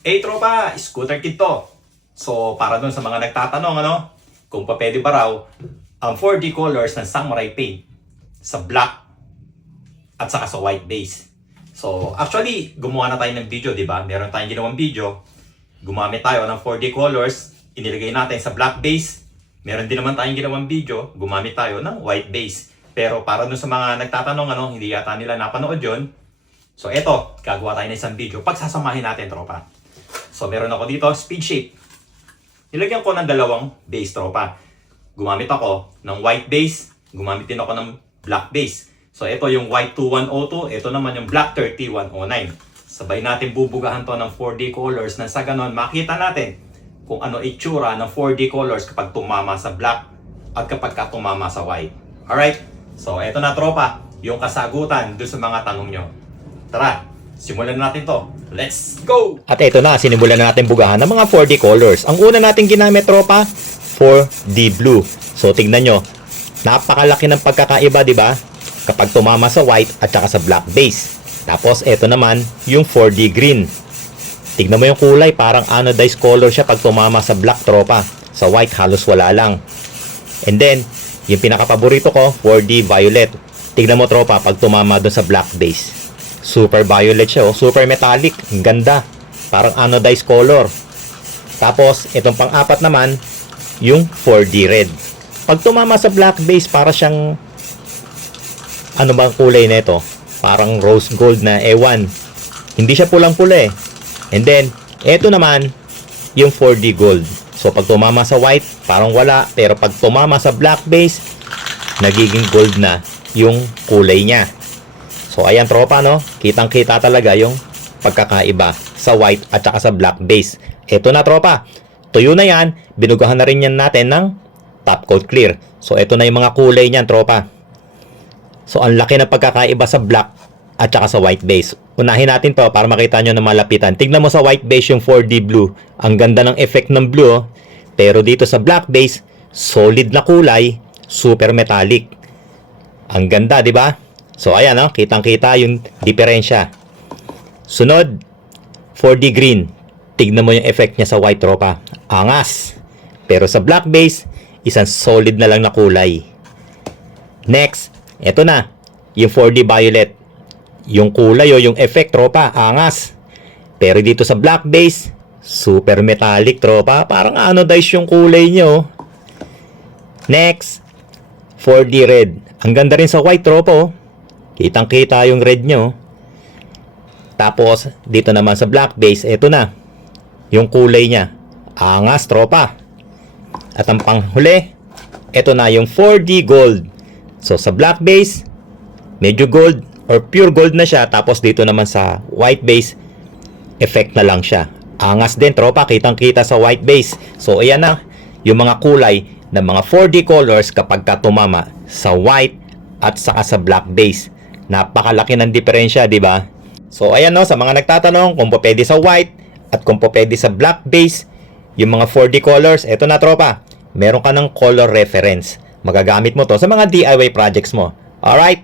Hey tropa, Scooter Kid to. So para dun sa mga nagtatanong kung pwede ba raw ang 4D colors ng Samurai Paint sa black at saka sa white base. So actually, gumawa na tayo ng video, di ba? Meron tayong ginawang video. Gumamit tayo ng 4D colors, inilagay natin sa black base. Meron din naman tayong ginawang video, gumamit tayo ng white base. Pero para dun sa mga nagtatanong hindi yata nila napanood yon. So eto, gagawa tayo ng isang video. Pagsasamahin natin tropa. So meron ako dito, speed shape. Nilagyan ko ng dalawang base tropa. Gumamit ako ng white base, gumamit din ako ng black base. So ito yung white 2102, ito naman yung black 3109. Sabay natin bubugahan to ng 4D colors na sa ganon makita natin kung ano itsura ng 4D colors kapag tumama sa black at kapag tumama sa white. Alright? So ito na tropa, yung kasagutan doon sa mga tanong nyo. Tara, simulan natin to. Let's go! At ito na, sinimulan na natin bugahan ng mga 4D colors. Ang una natin ginamit, tropa, 4D blue. So, tignan nyo. Napakalaki ng pagkakaiba, di ba? Kapag tumama sa white at saka sa black base. Tapos, ito naman, yung 4D green. Tignan mo yung kulay, parang anodized color siya pag tumama sa black, tropa. Sa white, halos wala lang. And then, yung pinakapaborito ko, 4D violet. Tignan mo, tropa, pag tumama doon sa black base. Super violet siya, super metallic, ang ganda, parang anodized color. Tapos itong pang-apat naman, yung 4D red. Pag tumama sa black base, para siyang ano bang kulay nito? Parang rose gold na ewan. Hindi siya pulang-pula eh. And then ito naman yung 4D gold. So pag tumama sa white, parang wala, pero pag tumama sa black base, nagiging gold na yung kulay niya. So ayan tropa, kitang-kita talaga yung pagkakaiba sa white at saka sa black base. Ito na tropa, tuyo na yan, binugahan na rin yan natin ng top coat clear. So ito na yung mga kulay niyan tropa. So ang laki ng pagkakaiba sa black at saka sa white base. Unahin natin to para makita nyo na malapitan. Tignan mo sa white base yung 4D blue. Ang ganda ng effect ng blue. Pero dito sa black base, solid na kulay, super metallic. Ang ganda, di ba? So ayan, kitang-kita yung diferensya. Sunod, 4D green. Tignan mo yung effect niya sa white tropa. Angas. Pero sa black base, isang solid na lang na kulay. Next, eto na, yung 4D violet. Yung kulay o yung effect tropa, angas. Pero dito sa black base, super metallic tropa. Parang anodized yung kulay niyo. Next, 4D red. Ang ganda rin sa white tropa. Kitang-kita yung red nyo. Tapos, dito naman sa black base, eto na. Yung kulay niya. Angas, tropa. At ang panghuli, eto na yung 4D gold. So, sa black base, medyo gold or pure gold na siya. Tapos, dito naman sa white base, effect na lang siya. Angas din, tropa. Kitang-kita sa white base. So, ayan na. Yung mga kulay ng mga 4D colors kapag tumama sa white at saka sa black base. Napakalaki ng diferensya, di ba? So ayan sa mga nagtatanong kung pwede sa white at kung pwede sa black base, yung mga 4D colors, eto na tropa. Meron ka ng color reference. Magagamit mo to sa mga DIY projects mo. Alright?